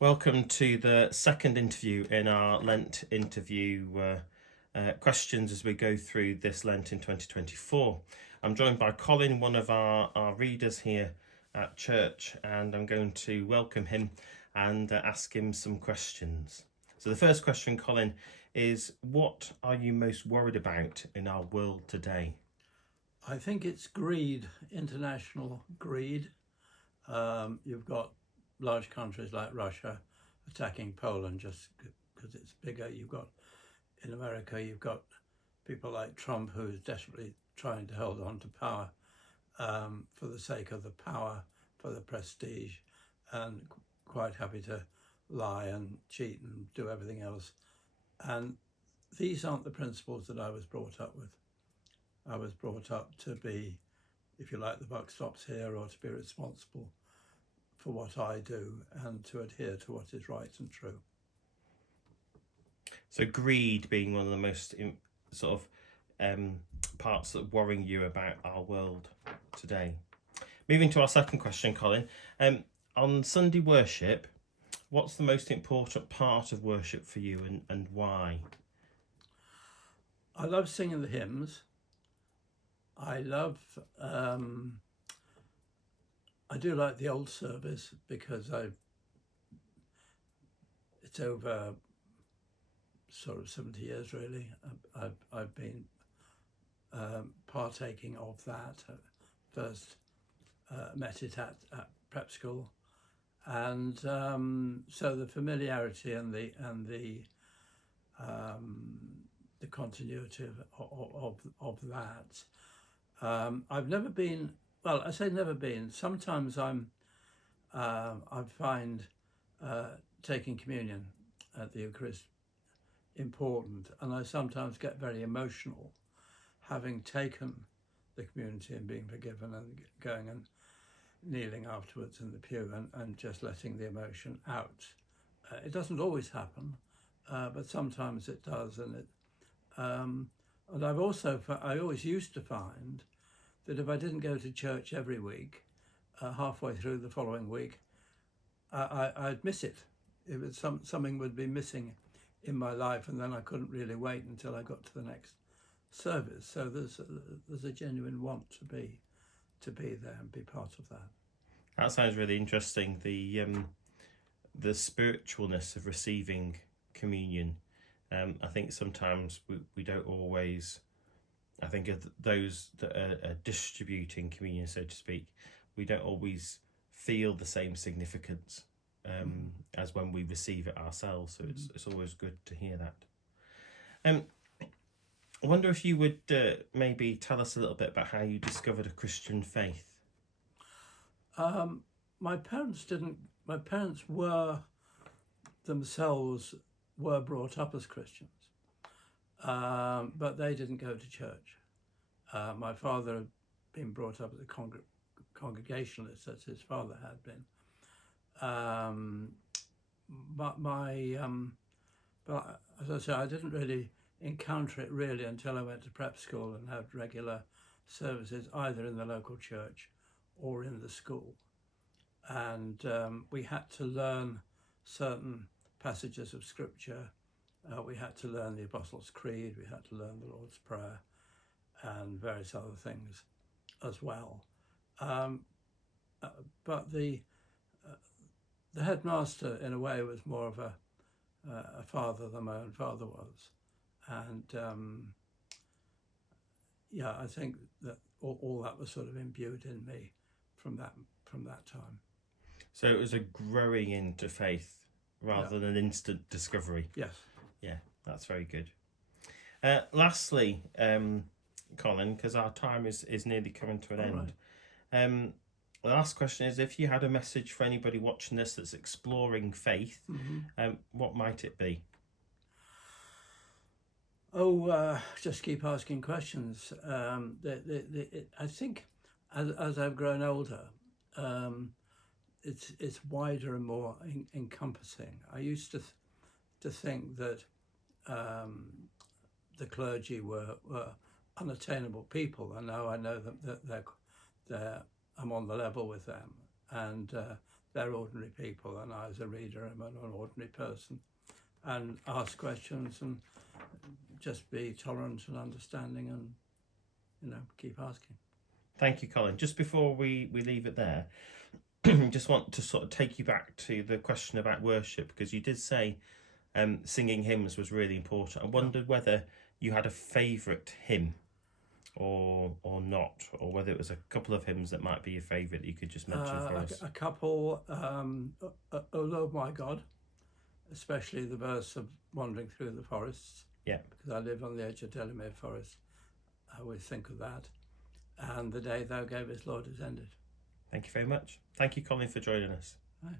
Welcome to the second interview in our Lent interview questions as we go through this Lent in 2024. I'm joined by Colin, one of our readers here at church, and I'm going to welcome him and ask him some questions. So the first question, Colin, is what are you most worried about in our world today? I think it's greed, international greed. You've got large countries like Russia attacking Poland just because it's bigger. You've got in America, you've got people like Trump who's desperately trying to hold on to power for the sake of the power, for the prestige, and quite happy to lie and cheat and do everything else. And these aren't the principles that I was brought up with. I was brought up to be, if you like, the buck stops here, or to be responsible for what I do and to adhere to what is right and true. So greed being one of the most sort of parts that worrying you about our world today. Moving to our second question, Colin. On Sunday worship, what's the most important part of worship for you and why? I love singing the hymns. I do like the old service because it's over sort of 70 years really. I've been partaking of that. First met it at prep school, and so the familiarity and the continuity of that. I've never been. Well, I say never been. Sometimes I find taking communion at the Eucharist important, and I sometimes get very emotional, having taken the community and being forgiven, and going and kneeling afterwards in the pew and just letting the emotion out. It doesn't always happen, but sometimes it does, and I always used to find that if I didn't go to church every week, halfway through the following week, I'd miss it. It was something would be missing in my life, and then I couldn't really wait until I got to the next service. So there's a genuine want to be there and be part of that. That sounds really interesting. The spiritualness of receiving communion. I think sometimes we don't always. I think of those that are distributing communion, so to speak, we don't always feel the same significance as when we receive it ourselves. So it's always good to hear that. I wonder if you would maybe tell us a little bit about how you discovered a Christian faith. My parents didn't. My parents were themselves brought up as Christians, but they didn't go to church. My father had been brought up as a congregationalist, as his father had been. But as I say, I didn't really encounter it really until I went to prep school and had regular services either in the local church or in the school. And we had to learn certain passages of scripture. We had to learn the Apostles' Creed, we had to learn the Lord's Prayer, and various other things as well. But the headmaster, in a way, was more of a father than my own father was. And I think that all that was sort of imbued in me from that time. So it was a growing into faith rather than an instant discovery. Yes. Yeah, that's very good. Lastly, Colin, because our time is nearly coming to an end. Right. The last question is, if you had a message for anybody watching this that's exploring faith, what might it be? Just keep asking questions. I think as I've grown older, it's wider and more encompassing. I used to think that the clergy were unattainable people, and now I know that I'm on the level with them, and they're ordinary people, and I, as a reader, am an ordinary person, and ask questions and just be tolerant and understanding, and keep asking. Thank you, Colin. Just before we leave it there, just want to sort of take you back to the question about worship, because you did say singing hymns was really important. I wondered whether you had a favourite hymn or not, or whether it was a couple of hymns that might be your favourite that you could just mention for us. A couple, O Lord my God, especially the verse of wandering through the forests. Yeah. Because I live on the edge of Delamere Forest. I always think of that. And the day thou gavest, Lord, is ended. Thank you very much. Thank you, Colin, for joining us. Right.